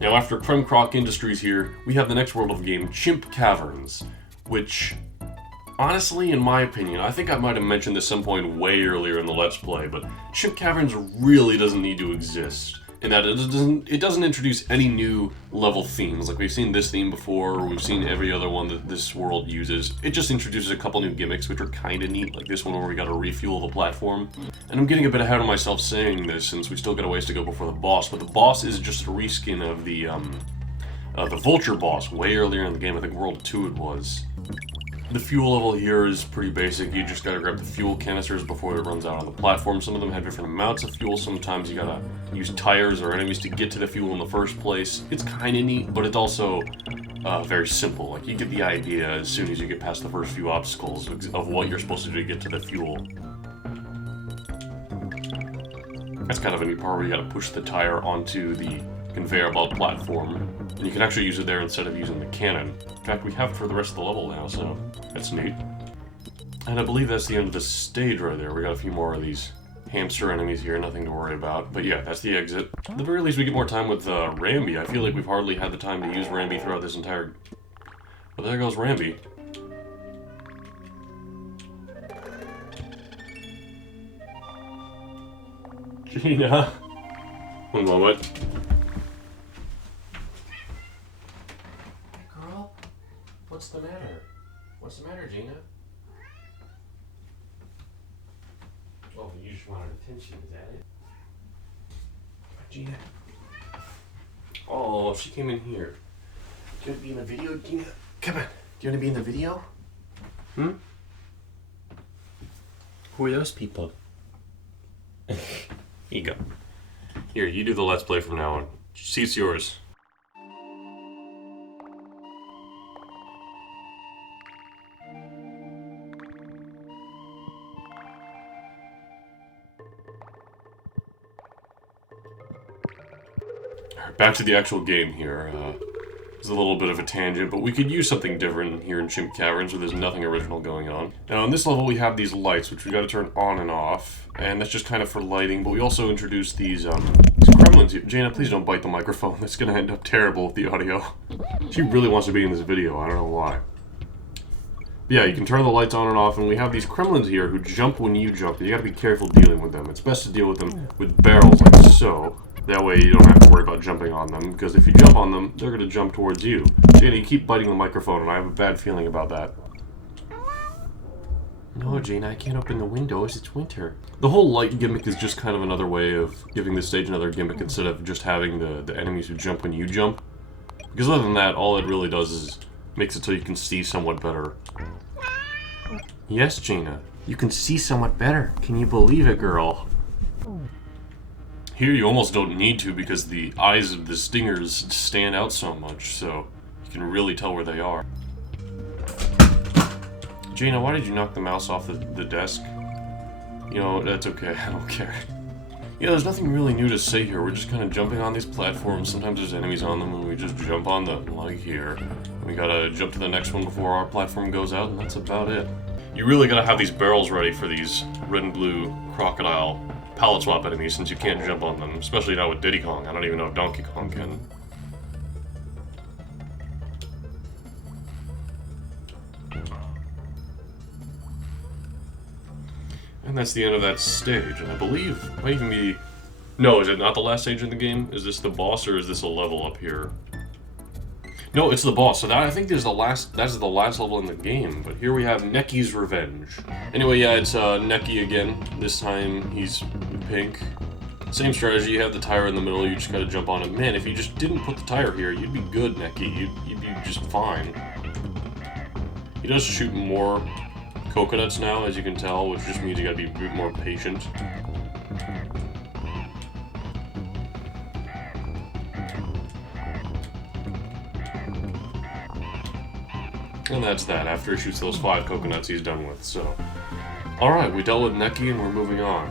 Now after Creme Croc Industries here, we have the next world of the game, Chimp Caverns, which, honestly, in my opinion, I think I might have mentioned this some point way earlier in the Let's Play, but Chimp Caverns really doesn't need to exist, in that it doesn't introduce any new level themes. Like, we've seen this theme before, or we've seen every other one that this world uses. It just introduces a couple new gimmicks, which are kinda neat, like this one where we gotta refuel the platform. And I'm getting a bit ahead of myself saying this, since we still got a ways to go before the boss, but the boss is just a reskin of the Vulture boss, way earlier in the game. I think World 2 it was. The fuel level here is pretty basic. You just gotta grab the fuel canisters before it runs out on the platform. Some of them have different amounts of fuel. Sometimes you gotta use tires or enemies to get to the fuel in the first place. It's kinda neat, but it's also very simple. Like, you get the idea as soon as you get past the first few obstacles of what you're supposed to do to get to the fuel. That's kind of a neat part where you gotta push the tire onto the conveyor belt platform, and you can actually use it there instead of using the cannon. In fact, we have it for the rest of the level now, so that's neat. And I believe that's the end of the stage right there. We got a few more of these hamster enemies here, nothing to worry about. But yeah, that's the exit. At the very least, we get more time with Rambi. I feel like we've hardly had the time to use Rambi throughout this entire... But there goes Rambi. Jaina. One moment. Girl, what's the matter? What's the matter, Jaina? Oh, you just wanted attention, is that it? Jaina. Oh, she came in here. Do you want to be in the video, Jaina? Come on. Do you want to be in the video? Hmm? Who are those people? Here you go. Here, you do the Let's Play from now on. Seat's yours. Alright, back to the actual game here. It's a little bit of a tangent, but we could use something different here in Chimp Caverns where there's nothing original going on. Now, in this level we have these lights, which we gotta turn on and off, and that's just kind of for lighting, but we also introduced these gremlins here. Jaina, please don't bite the microphone. That's gonna end up terrible with the audio. She really wants to be in this video, I don't know why. But yeah, you can turn the lights on and off, and we have these kremlins here who jump when you jump, and you gotta be careful dealing with them. It's best to deal with them with barrels like so. That way you don't have to worry about jumping on them, because if you jump on them, they're going to jump towards you. Jaina, you keep biting the microphone, and I have a bad feeling about that. No, Jaina, I can't open the windows. It's winter. The whole light gimmick is just kind of another way of giving this stage another gimmick instead of just having the enemies who jump when you jump. Because other than that, all it really does is makes it so you can see somewhat better. Yes, Jaina, you can see somewhat better. Can you believe it, girl? Here you almost don't need to because the eyes of the stingers stand out so much, so you can really tell where they are. Jaina, why did you knock the mouse off the desk? You know, that's okay, I don't care. Yeah, there's nothing really new to say here. We're just kind of jumping on these platforms. Sometimes there's enemies on them and we just jump on them, like here. We gotta jump to the next one before our platform goes out, and that's about it. You really gotta have these barrels ready for these red and blue crocodile palette swap enemies, since you can't jump on them, especially now with Diddy Kong. I don't even know if Donkey Kong can. And that's the end of that stage, and I believe it might even be... No, is it not the last stage in the game? Is this the boss, or is this a level up here? No, it's the boss, so that, I think that's the last level in the game, but here we have Necky's Revenge. Anyway, yeah, it's Necky again. This time, he's pink. Same strategy, you have the tire in the middle, you just gotta jump on it. Man, if you just didn't put the tire here, you'd be good, Necky. You'd be just fine. He does shoot more coconuts now, as you can tell, which just means you gotta be a bit more patient. And that's that. After he shoots those 5 coconuts, he's done with, so... Alright, we dealt with Necky and we're moving on.